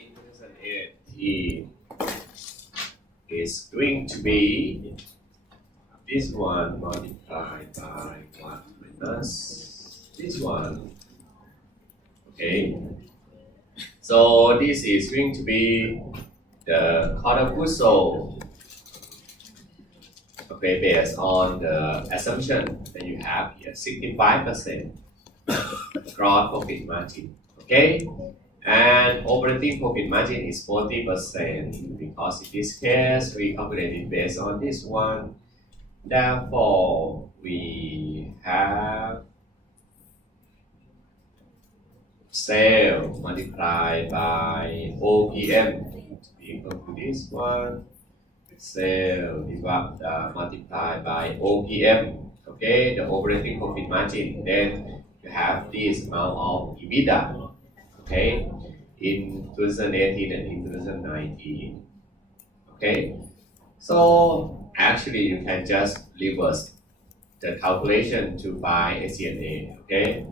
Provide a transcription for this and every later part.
in 2018 is going to be this one multiplied by 1 minus this one. Okay, so this is going to be the cost of goods sold. Okay, based on the assumption that you have here, 65% gross profit margin. Okay, and operating profit margin is 40% because in this case we calculated based on this one. Therefore, we have sale multiplied by OPM equal to this one. Sale multiplied by OPM. Okay, the operating profit margin. Then you have this amount of EBITDA. Okay, in 2018 and in 2019. Okay, so actually you can just reverse the calculation to find SG&A. Okay,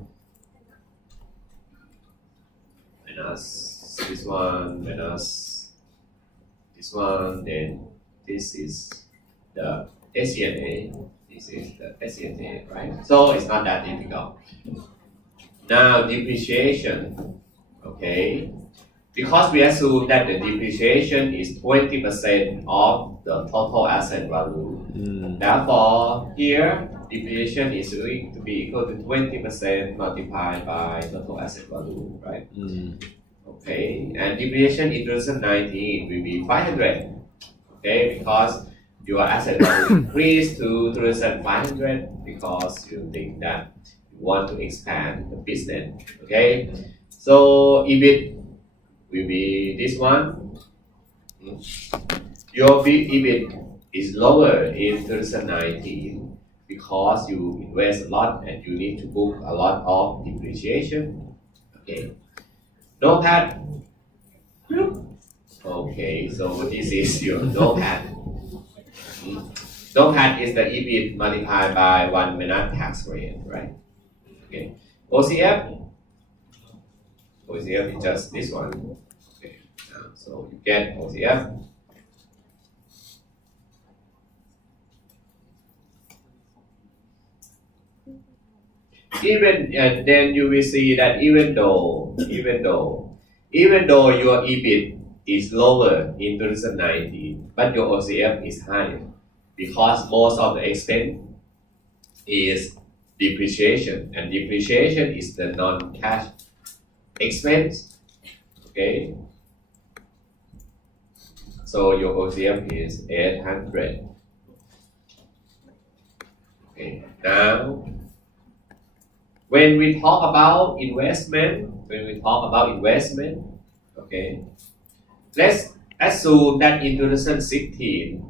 minus this one minus this one, then this is the SG&A. This is the SG&A, right? So it's not that difficult. Now depreciation. Okay, because we assume that the depreciation is 20% of the total asset value. Therefore, here depreciation is going to be equal to 20% multiplied by total asset value, right? Okay, and depreciation in 2019 will be 500. Okay, because your asset value increased to 2,500 because you think that you want to expand the business. Okay, so EBIT will be this one. Your EBIT is lower in 2019 because you invest a lot and you need to book a lot of depreciation. Okay, notepad. Okay, so this is your notepad. Notepad is the EBIT multiplied by 1 minus tax rate, right? Okay, OCF. OCF is just this one. Okay, so you get OCF. And then you will see that even though your EBIT is lower in 2019, but your OCF is higher because most of the expense is depreciation, and depreciation is the non-cash expense. Okay, so your OCF is 800. Okay, now when we talk about investment, okay, let's assume that in 2016,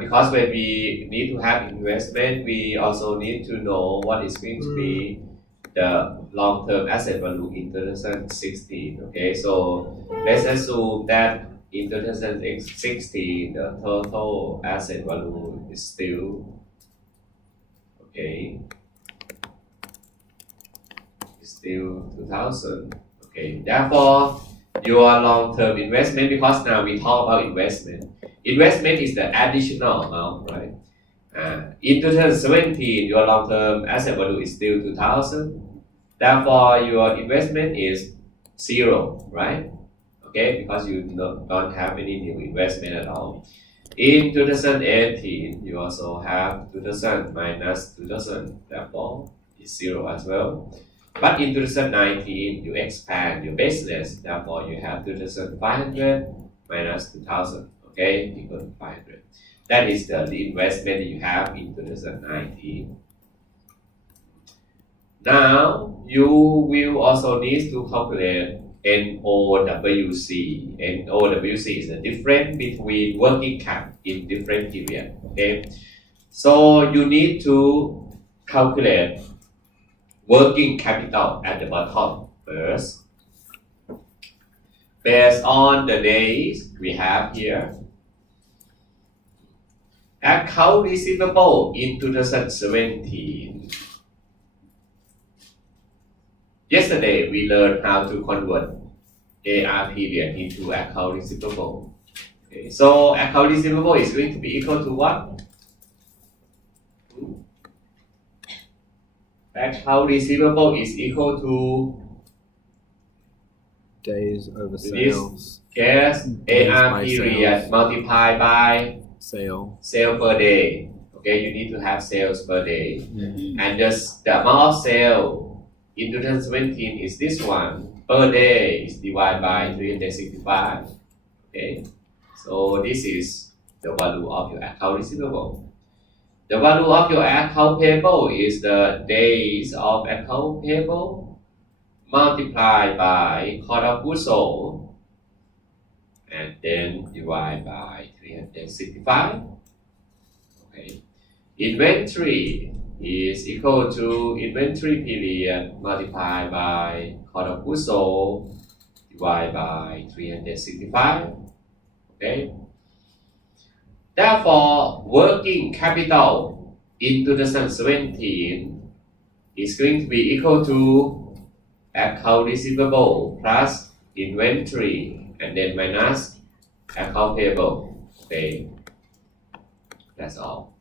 because when we need to have investment, we also need to know what is going to be the long-term asset value in 2016. Okay, so let's assume that in 2016 the total asset value is still 2,000. Okay, therefore your long-term investment, because now we talk about investment is the additional amount, right? In 2017 your long-term asset value is still 2,000. Therefore your investment is 0, right? Okay, because you don't have any new investment at all. In 2018 you also have 2,000 minus 2,000, therefore it's 0 as well. But in 2019 you expand your business, therefore you have 2,500 minus 2,000, okay, equal to 500. That is the investment you have in 2019. Now you will also need to calculate NOWC. NOWC is the difference between working cap in different periods. Okay, so you need to calculate working capital at the bottom first. Based on the days we have here, account receivable in 2017. Yesterday we learned how to convert AR period into account receivable. Okay, so account receivable is going to be equal to what? Account receivable is equal to days over this sales. case Days AR by period sales. multiplied by Sale. sale per day. Okay, you need to have sales per day. Mm-hmm. And just the amount of sale in 2017 is this one. Per day is divided by 365. Okay, so this is the value of your account receivable. The value of your account payable is the days of account payable multiplied by cost of goods sold and then divide by 365. Okay. Inventory is equal to inventory period multiplied by cost of goods sold divided by 365. Okay. Therefore, working capital in 2017 is going to be equal to account receivable plus inventory and then minus account payable. Okay, that's all.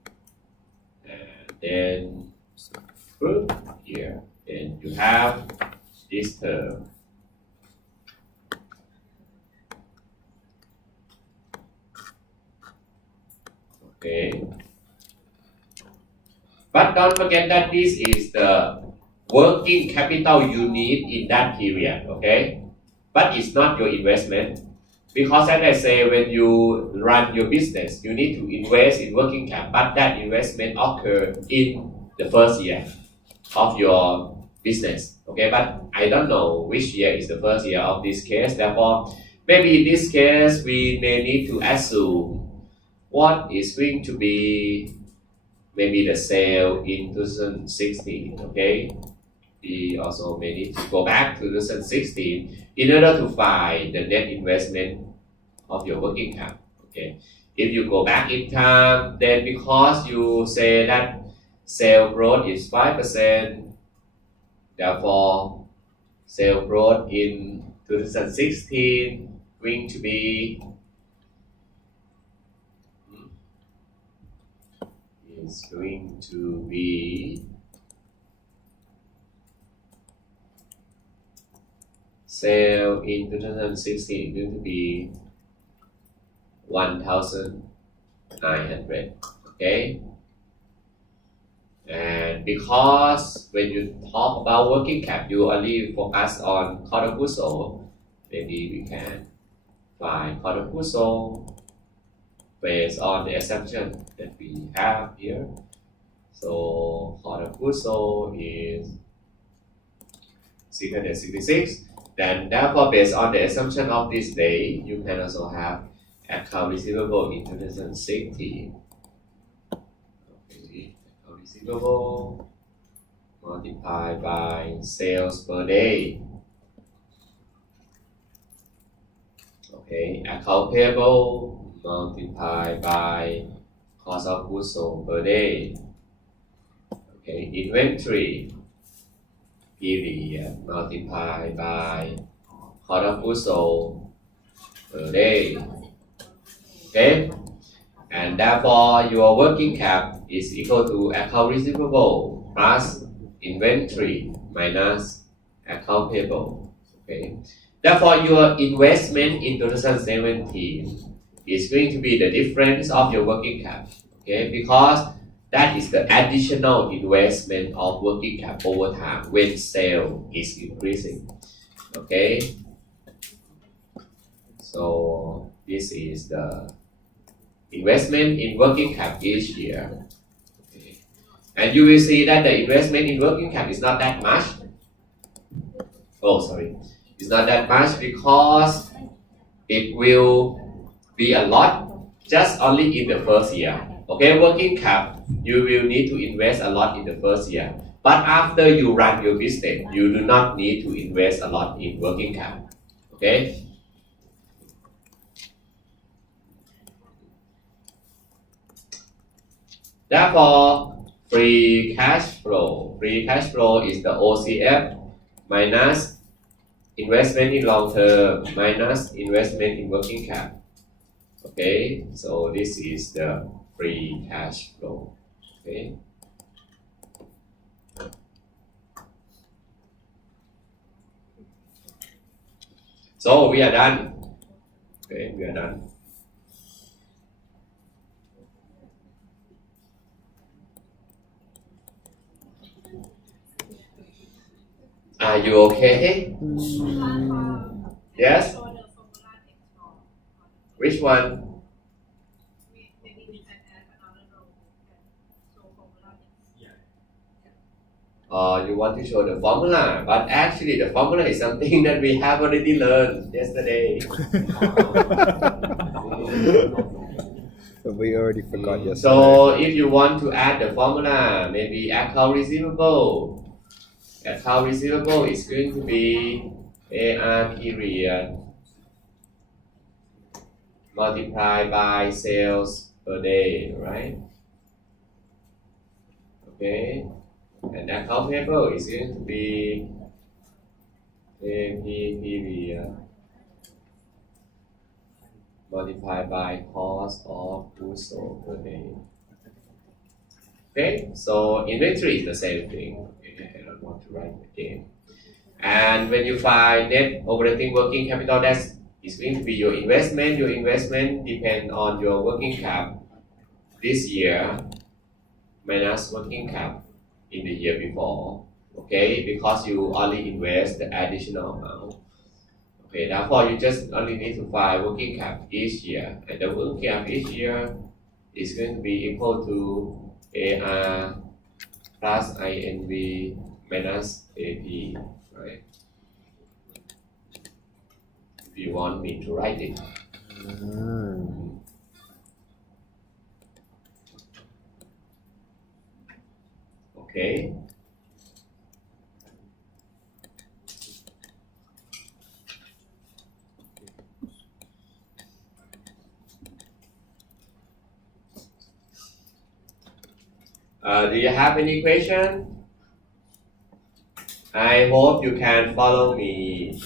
And then group here, then you have this term. Okay. But don't forget that this is the working capital you need in that period, okay? But it's not your investment. Because as I say, when you run your business, you need to invest in working cap, but that investment occurs in the first year of your business, okay? But I don't know which year is the first year of this case. Therefore, maybe in this case, we may need to assume what is going to be maybe the sale in 2016, okay? We also may need to go back to 2016 in order to find the net investment of your working cap, okay? If you go back in time, then because you say that sale growth is 5%, therefore sale growth in 2016 going to be is going to be sale in 2016 going to be 1,900. Okay, and because when you talk about working cap, you only focus on cost of goods sold. Maybe we can find cost of goods sold based on the assumption that we have here. So cost of goods sold is 666. Then therefore, based on the assumption of this day, you can also have account receivable in 2016. Okay, account receivable multiplied by sales per day. Okay, account payable multiplied by cost of goods sold per day. Okay, inventory period multiplied by cost of goods sold per day. Okay, and therefore your working cap is equal to account receivable plus inventory minus account payable. Okay, therefore your investment in 2017 is going to be the difference of your working cap, okay? Because that is the additional investment of working cap over time when sale is increasing, okay? So this is the investment in working cap each year, okay? And you will see that the investment in working cap is not that much. Oh, sorry, it's not that much because it will be a lot just only in the first year. Okay, working cap, you will need to invest a lot in the first year. But after you run your business, you do not need to invest a lot in working cap. Okay? Therefore, free cash flow is the OCF minus investment in long term minus investment in working cap. Okay, so this is the free cash flow. Okay. So we are done. Okay, we are done. Are you okay? Yes? Which one? You want to show the formula, but actually the formula is something that we have already learned yesterday. But we already forgot yesterday. So if you want to add the formula, maybe account receivable. Account receivable is going to be AR period multiplied by sales per day, right? Okay. And account payable is going to be AP period multiplied by cost of goods sold per day. Okay, so inventory is the same thing. Okay, I don't want to write again. And when you find net operating working capital, that is going to be your investment. Your investment depends on your working cap this year minus working cap in the year before. Okay, because you only invest the additional amount. Okay, therefore you just only need to find working cap each year, and the working cap each year is going to be equal to AR plus INV minus AP, right? If you want me to write it. Okay. Do you have any question? I hope you can follow me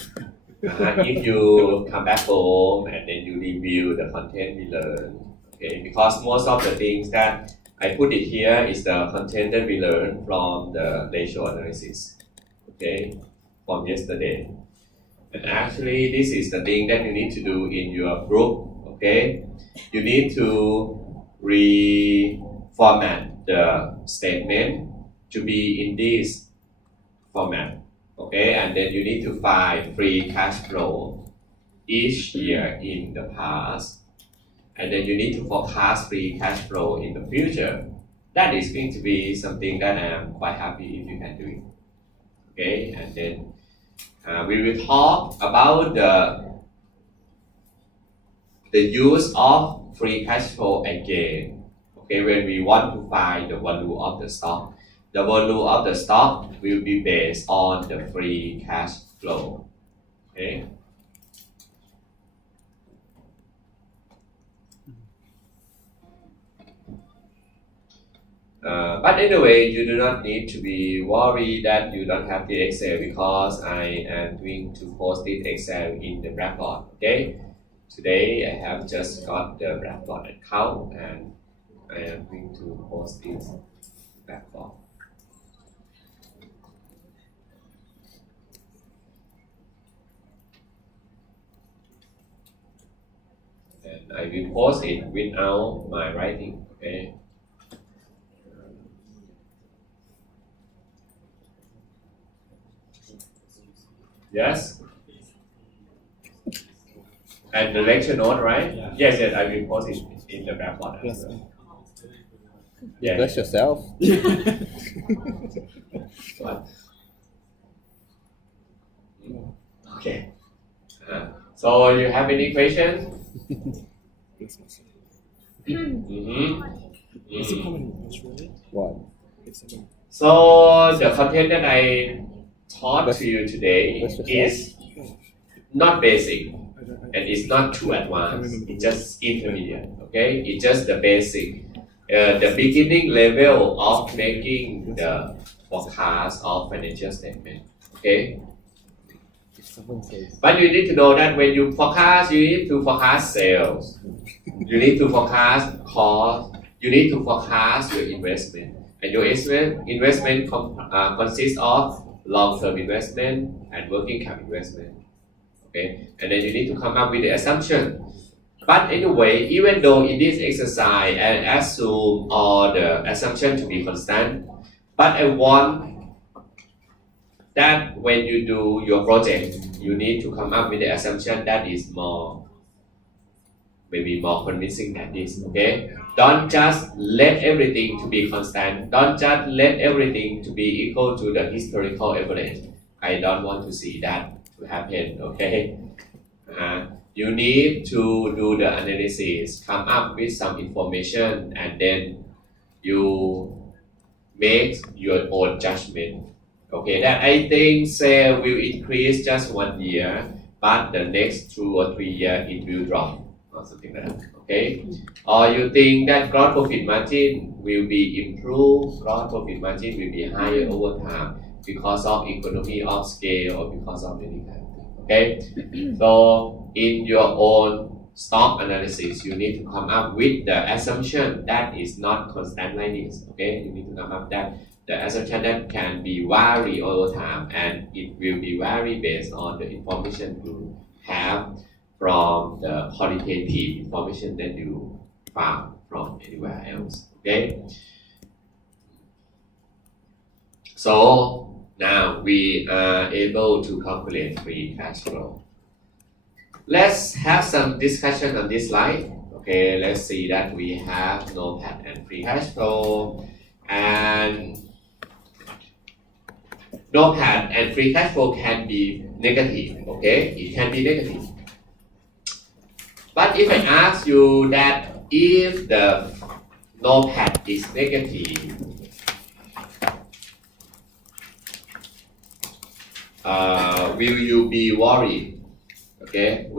if you come back home and then you review the content we learned. Okay, because most of the things that I put it here is the content that we learned from the ratio analysis. Okay, from yesterday. And actually, this is the thing that you need to do in your group. Okay, you need to reformat the statement to be in this format. Okay, and then you need to find free cash flow each year in the past, and then you need to forecast free cash flow in the future. That is going to be something that I am quite happy if you can do it. Okay, and then we will talk about the use of free cash flow again. Okay, when we want to find the value of the stock, the value of the stock will be based on the free cash flow. Okay. But anyway, you do not need to be worried that you don't have the Excel, because I am going to post this Excel in the Blackboard. Okay. Today I have just got the Blackboard account, and I am going to post this Blackboard. And I will post it without my writing. Okay. Yes? And the lecture note, right? Yes, I will post it in the Blackboard. Yes. Yeah. Bless yourself. What? Okay. So you have any question? What? So the content that I taught to you today is not basic and it's not too advanced. It's just intermediate. Okay, it's just the basic, the beginning level of making the forecast of financial statement. Okay. Someone says. But you need to know that when you forecast, you need to forecast sales. You need to forecast cost. You need to forecast your investment. And your investment consists of long-term investment and working capital investment. Okay, and then you need to come up with the assumption. But anyway, even though in this exercise I assume all the assumption to be constant, but I want that when you do your project, you need to come up with the assumption that is maybe more convincing than this. Okay, don't just let everything to be constant. Don't just let everything to be equal to the historical average. I don't want to see that to happen. Okay. You need to do the analysis, come up with some information, and then you make your own judgment. Okay, that I think sale will increase just 1 year, but the next 2 or 3 years it will drop or something like that. Okay, or you think that gross profit margin will be improved, gross profit margin will be higher over time because of economy of scale or because of many kind of things. Okay, so in your own stock analysis, you need to come up with the assumption that is not constant like this. Okay, you need to come up that the assumption that can be vary over time, and it will be vary based on the information you have from the qualitative information that you found from anywhere else. Okay, so now we are able to calculate free cash flow. Let's have some discussion on this slide. Okay, let's see that we have NOPAT and free cash flow, and NOPAT and free cash flow can be negative. Okay, it can be negative. But if I ask you that if the NOPAT is negative, will you be worried? Okay.